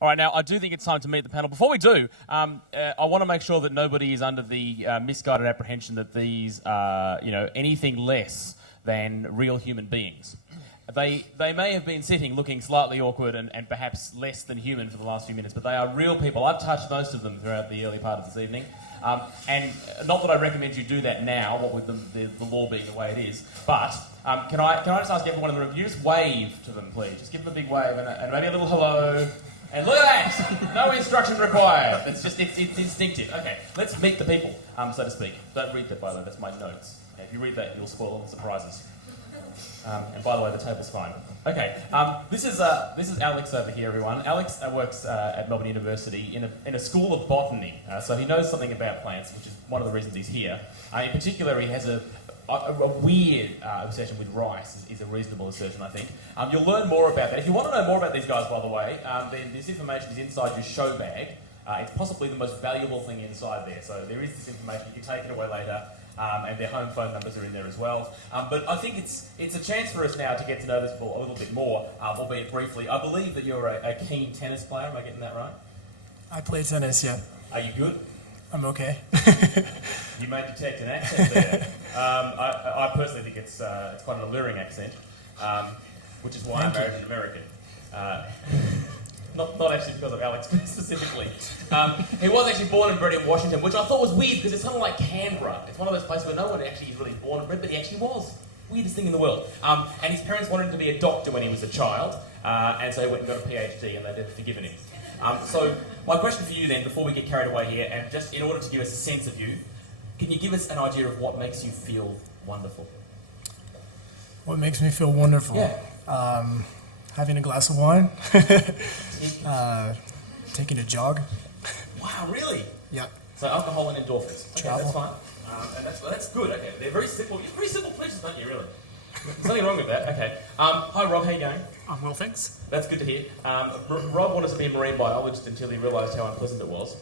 All right, now I do think it's time to meet the panel. Before we do, I want to make sure that nobody is under the misguided apprehension that these are, anything less than real human beings. They may have been sitting looking slightly awkward and perhaps less than human for the last few minutes, but they are real people. I've touched most of them throughout the early part of this evening. And not that I recommend you do that now, what with the law being the way it is, but can I just ask everyone in the room, can you just wave to them, please? Just give them a big wave and maybe a little hello. And look at that! No instruction required. It's instinctive. Okay, let's meet the people, so to speak. Don't read that, by the way. That's my notes. If you read that, you'll spoil all the surprises. And by the way, the table's fine. Okay, this is Alex over here, everyone. Alex works at Melbourne University in a school of botany, so he knows something about plants, which is one of the reasons he's here. In particular, he has a weird obsession with rice, is a reasonable assertion, I think. You'll learn more about that. If you want to know more about these guys, by the way, then this information is inside your show bag. It's possibly the most valuable thing inside there, so there is this information. You can take it away later. And their home phone numbers are in there as well. But I think it's a chance for us now to get to know this people a little bit more, albeit briefly. I believe that you're a keen tennis player. Am I getting that right? I play tennis, yeah. Are you good? I'm okay. You may detect an accent there. I personally think it's quite an alluring accent, which is why I married an American. Not actually because of Alex specifically. He was actually born and bred in Washington, which I thought was weird because it's kind of like Canberra. It's one of those places where no one actually is really born and bred, but he actually was. Weirdest thing in the world. And his parents wanted him to be a doctor when he was a child, and so he went and got a PhD, and they've never forgiven him. So my question for you then, before we get carried away here, and just in order to give us a sense of you, can you give us an idea of what makes you feel wonderful? What makes me feel wonderful? Yeah. Having a glass of wine, taking a jog. Wow, really? Yeah. So alcohol and endorphins. Okay, Travel. that's fine. And that's good. Okay, they're very simple. You're very simple pleasures, don't you? Really? There's nothing wrong with that. Okay. Hi, Rob. How you going? I'm well, thanks. That's good to hear. Rob wanted to be a marine biologist until he realised how unpleasant it was,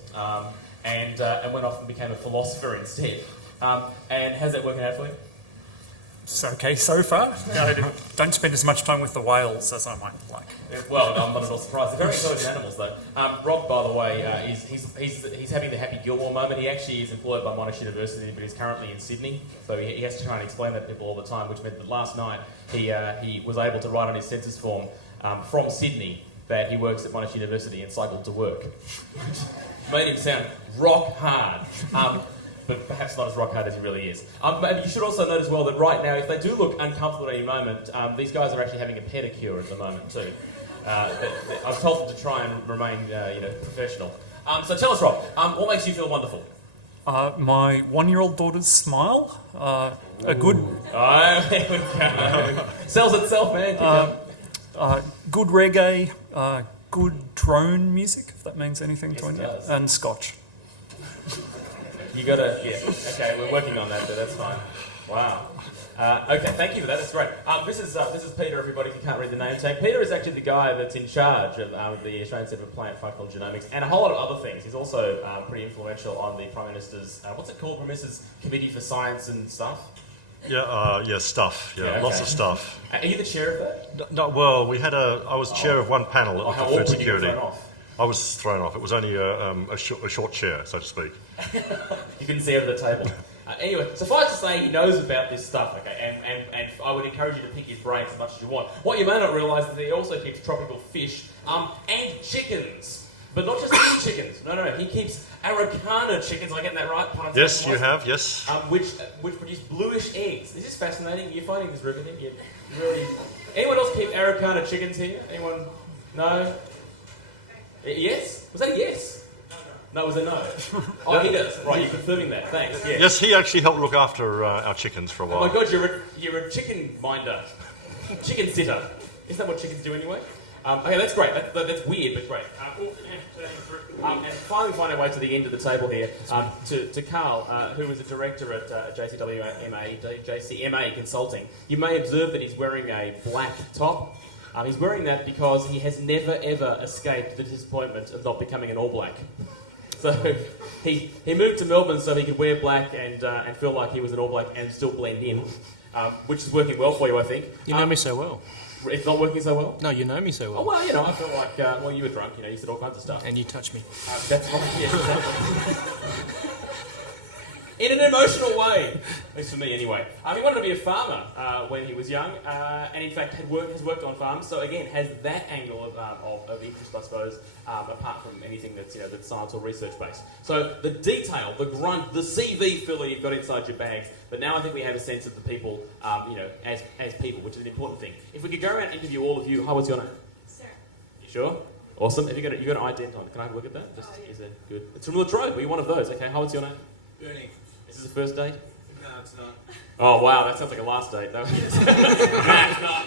and went off and became a philosopher instead. And how's that working out for you? It's okay so far. No, don't spend as much time with the whales as I might like. Well, I'm not at all surprised. They're very intelligent animals, though. Rob, by the way, he's having the Happy Gilmore moment. He actually is employed by Monash University, but he's currently in Sydney. So he has to try and explain that to people all the time, which meant that last night he was able to write on his census form from Sydney that he works at Monash University and cycled to work. Which made him sound rock hard. But perhaps not as rock hard as he really is. But you should also note as well that right now, if they do look uncomfortable at any moment, these guys are actually having a pedicure at the moment too. I've told them to try and remain, professional. So tell us, Rob, what makes you feel wonderful? My 1-year-old daughter's smile. A good... Sells itself, man. Good reggae, good drone music, if that means anything to anyone. Does. And scotch. You gotta, yeah. Okay, we're working on that, but that's fine. Wow. Okay, thank you for that. That's great. This is Peter. Everybody, if you can't read the name tag, Peter is actually the guy that's in charge of the Australian Centre for Plant Functional Genomics and a whole lot of other things. He's also pretty influential on the Prime Minister's what's it called? Prime Minister's Committee for Science and Stuff. Yeah, stuff. Yeah, okay. Lots of stuff. Are you the chair of that? No, well, I was chair of one panel How of food awkward you got security. thrown off? I was thrown off. It was only a short chair, so to speak. You couldn't see over the table. Anyway, suffice to say, he knows about this stuff, okay? And I would encourage you to pick his brains as much as you want. What you may not realise is that he also keeps tropical fish and chickens. But not just any chickens. No. He keeps Araucana chickens. Am I getting that right? Yes, you have, yes. Which produce bluish eggs. This is fascinating. You're finding this riveting. You really... Anyone else keep Araucana chickens here? Anyone? No? Yes? Was that a yes? No, was a no? Oh, he does. Right, you're confirming that. Thanks. Yeah. Yes, he actually helped look after our chickens for a while. Oh my God, you're a chicken minder. Chicken sitter. Isn't that what chickens do anyway? Okay, that's great. That's weird, but great. And finally find our way to the end of the table here, to Carl, who was a director at JCMA Consulting. You may observe that he's wearing a black top. He's wearing that because he has never ever escaped the disappointment of not becoming an All Black. So he moved to Melbourne so he could wear black and feel like he was an All Black and still blend in, which is working well for you, I think. You know me so well. It's not working so well? No, you know me so well. Oh, well, you know, I felt like, well, you were drunk, you know, you said all kinds of stuff. And you touch me. That's right, yeah, exactly. In an emotional way, at least for me anyway. He wanted to be a farmer when he was young, and in fact has worked on farms. So again, has that angle of interest, I suppose, apart from anything that's that's science or research based. So the detail, the grunt, the CV filler you've got inside your bags. But now I think we have a sense of the people, as people, which is an important thing. If we could go around and interview all of you, what's your name? Sarah. You sure? Awesome. Have you got an ident on? Can I have a look at that? Just, is it good? It's from Latrobe. Were you one of those? Okay. What's your name? Bernie. Is this the first date? No, it's not. Oh wow, that sounds like a last date. Nah, it's not.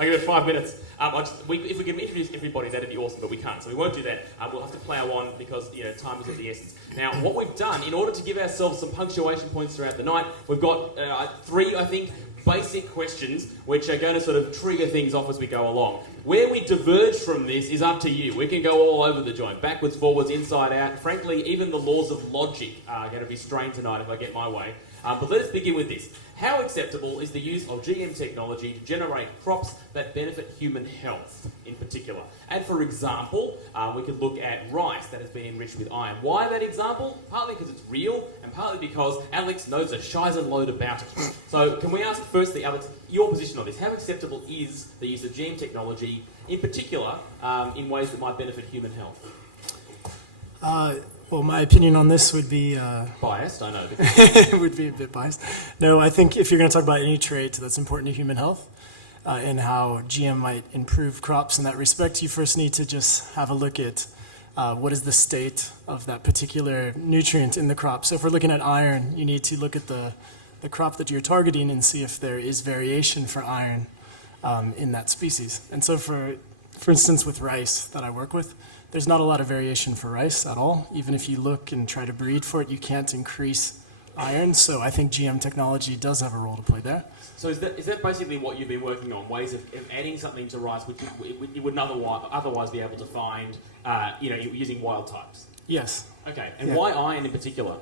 I'll give it 5 minutes. If we can introduce everybody, that'd be awesome, but we can't, so we won't do that. We'll have to plough on because time is of the essence. Now, what we've done, in order to give ourselves some punctuation points throughout the night, we've got 3, I think, basic questions which are going to sort of trigger things off as we go along. Where we diverge from this is up to you. We can go all over the joint, backwards, forwards, inside out. Frankly, even the laws of logic are going to be strained tonight if I get my way. But let us begin with this. How acceptable is the use of GM technology to generate crops that benefit human health in particular? And for example, we could look at rice that has been enriched with iron. Why that example? Partly because it's real, and partly because Alex knows a shizen load about it. So can we ask firstly, Alex, your position on this? How acceptable is the use of GM technology, in particular, in ways that might benefit human health? Well, my opinion on this would be... Biased, I know. it would be a bit biased. No, I think if you're going to talk about any trait that's important to human health and how GM might improve crops in that respect, you first need to just have a look at what is the state of that particular nutrient in the crop. So if we're looking at iron, you need to look at the crop that you're targeting and see if there is variation for iron in that species. And so for instance, with rice that I work with, there's not a lot of variation for rice at all. Even if you look and try to breed for it, you can't increase iron. So I think GM technology does have a role to play there. So is that basically what you've been working on? Ways of adding something to rice which you wouldn't otherwise be able to find, using wild types? Yes. Okay. And why iron in particular?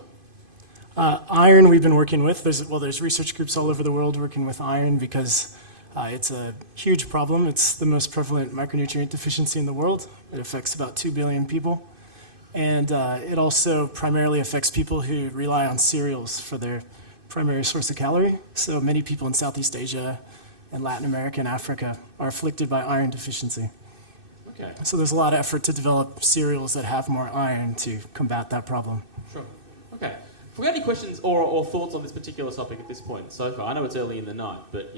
Iron we've been working with. There's research groups all over the world working with iron because it's a huge problem. It's the most prevalent micronutrient deficiency in the world. It affects about 2 billion people. And it also primarily affects people who rely on cereals for their primary source of calorie. So many people in Southeast Asia and Latin America and Africa are afflicted by iron deficiency. Okay. So there's a lot of effort to develop cereals that have more iron to combat that problem. Sure. Okay. Have we got any questions or thoughts on this particular topic at this point so far? I know it's early in the night, but,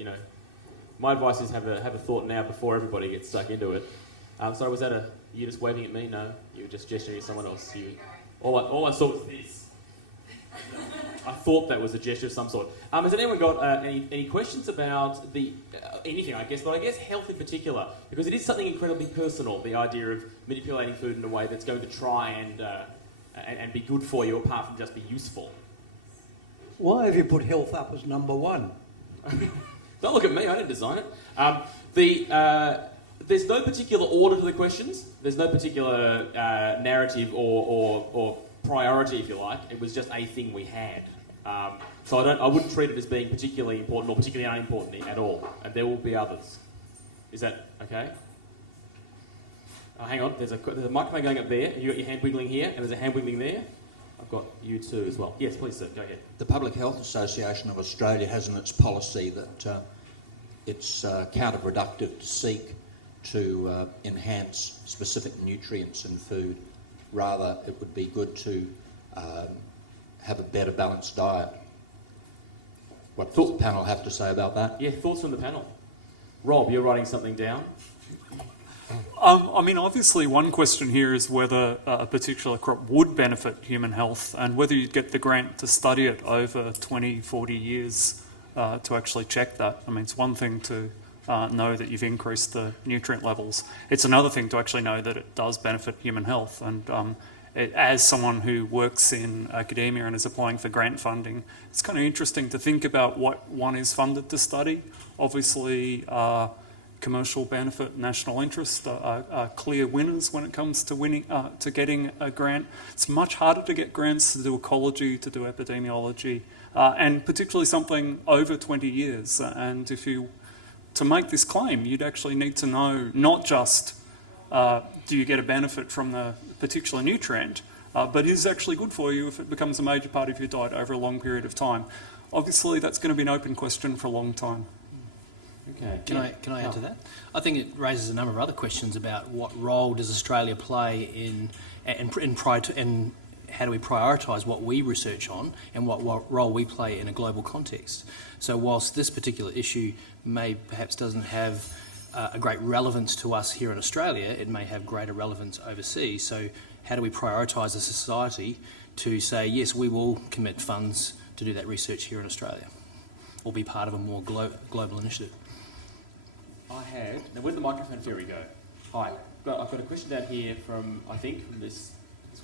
my advice is have a thought now before everybody gets stuck into it. Sorry, was that you just waving at me? No, you were just gesturing at someone else. All I saw was this. I thought that was a gesture of some sort. Has anyone got any questions about anything, I guess, but I guess health in particular, because it is something incredibly personal, the idea of manipulating food in a way that's going to try and be good for you apart from just be useful. Why have you put health up as number one? Don't look at me, I didn't design it. There's no particular order to the questions. There's no particular narrative or priority, if you like. It was just a thing we had. So I wouldn't treat it as being particularly important or particularly unimportant at all. And there will be others. Is that okay? Hang on, there's a microphone going up there. You got your hand wiggling here, and there's a hand wiggling there. I've got you too as well. Yes, please, sir. Go ahead. The Public Health Association of Australia has in its policy that it's counterproductive to seek to enhance specific nutrients in food. Rather, it would be good to have a better balanced diet. What does the panel have to say about that? Yeah, thoughts from the panel. Rob, you're writing something down. Obviously one question here is whether a particular crop would benefit human health and whether you'd get the grant to study it over 20, 40 years to actually check that. It's one thing to know that you've increased the nutrient levels. It's another thing to actually know that it does benefit human health. And as someone who works in academia and is applying for grant funding, it's kind of interesting to think about what one is funded to study. Obviously, commercial benefit, national interest are clear winners when it comes to getting a grant. It's much harder to get grants to do ecology, to do epidemiology, and particularly something over 20 years. And if you to make this claim, you'd actually need to know not just do you get a benefit from the particular nutrient, but is it actually good for you if it becomes a major part of your diet over a long period of time. Obviously, that's going to be an open question for a long time. Okay. Can I add to that? I think it raises a number of other questions about what role does Australia play in how do we prioritise what we research on and what role we play in a global context. So whilst this particular issue may perhaps doesn't have a great relevance to us here in Australia, it may have greater relevance overseas. So how do we prioritise a society to say, yes, we will commit funds to do that research here in Australia or be part of a more global initiative? Now where'd the microphone fairy go? Hi, I've got a question down here from this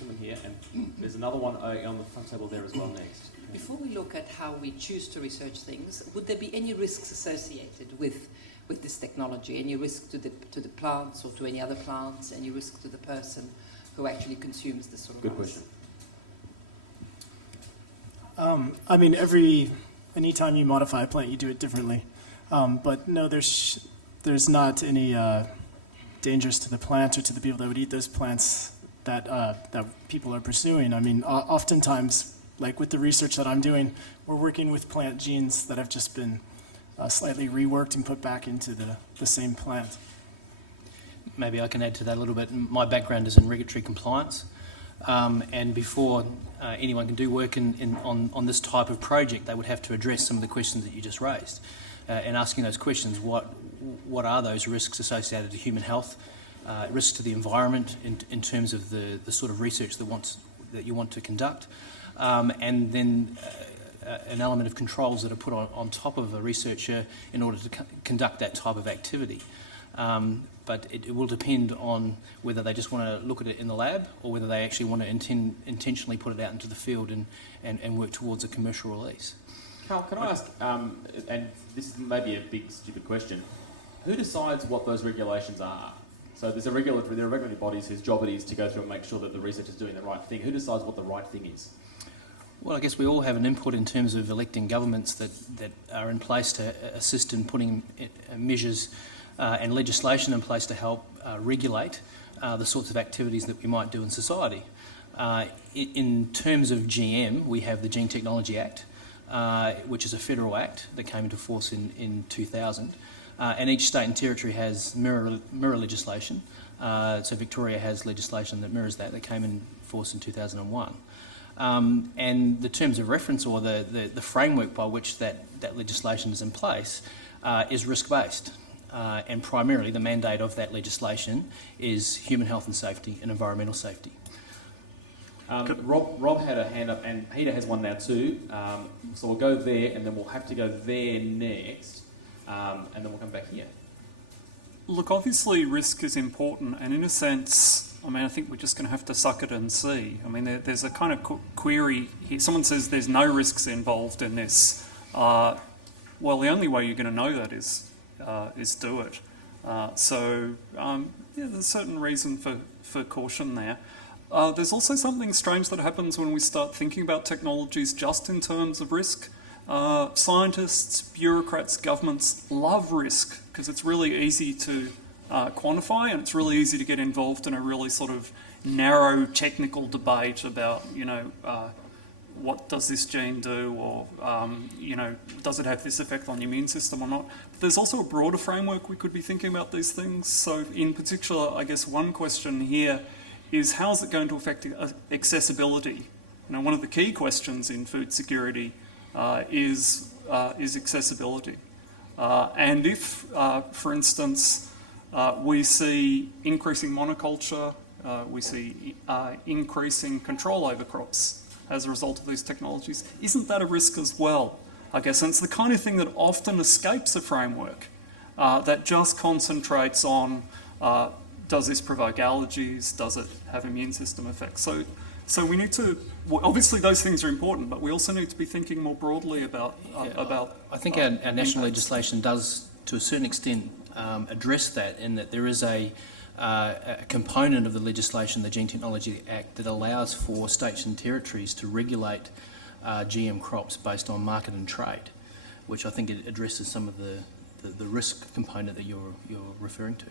woman here, and there's another one on the front table there as well next. Before we look at how we choose to research things, would there be any risks associated with this technology? Any risk to the plants or to any other plants? Any risk to the person who actually consumes this sort of Good question. I mean, anytime you modify a plant, you do it differently. But no, there's not any dangers to the plant or to the people that would eat those plants that people are pursuing. I mean, oftentimes, like with the research that I'm doing, we're working with plant genes that have just been slightly reworked and put back into the same plant. Maybe I can add to that a little bit. My background is in regulatory compliance, and before anyone can do work on this type of project, they would have to address some of the questions that you just raised. And asking those questions, what are those risks associated to human health, risks to the environment in terms of the sort of research that you want to conduct, and then an element of controls that are put on top of a researcher in order to conduct that type of activity. But it will depend on whether they just want to look at it in the lab or whether they actually want to intentionally put it out into the field and work towards a commercial release. Carl, can I ask, and this may be a big stupid question, who decides what those regulations are? So there are regulatory bodies whose job it is to go through and make sure that the research is doing the right thing. Who decides what the right thing is? Well, I guess we all have an input in terms of electing governments that are in place to assist in putting measures and legislation in place to help regulate the sorts of activities that we might do in society. In terms of GM, we have the Gene Technology Act, which is a federal act that came into force in 2000. And each state and territory has mirror legislation. So Victoria has legislation that mirrors that came in force in 2001. And the terms of reference or the framework by which that legislation is in place is risk-based. And primarily the mandate of that legislation is human health and safety and environmental safety. Rob had a hand up and Peter has one now too. So we'll go there and then we'll have to go there next. And then we'll come back here. Look, obviously risk is important, and in a sense, I mean, I think we're just going to have to suck it and see. I mean, there's a kind of query here. Someone says there's no risks involved in this. Well, the only way you're going to know that is do it. There's a certain reason for caution there. There's also something strange that happens when we start thinking about technologies just in terms of risk. Scientists, bureaucrats, governments love risk because it's really easy to quantify, and it's really easy to get involved in a really sort of narrow technical debate about, what does this gene do, or, does it have this effect on the immune system or not? But there's also a broader framework we could be thinking about these things. So in particular, I guess one question here is how is it going to affect accessibility? One of the key questions in food security is accessibility. And if, for instance, we see increasing monoculture, we see increasing control over crops as a result of these technologies, isn't that a risk as well? I guess, and it's the kind of thing that often escapes a framework that just concentrates on does this provoke allergies, does it have immune system effects? So we need to, obviously those things are important, but we also need to be thinking more broadly about... I think our national legislation does, to a certain extent, address that, in that there is a component of the legislation, the Gene Technology Act, that allows for states and territories to regulate GM crops based on market and trade, which I think it addresses some of the the risk component that you're referring to.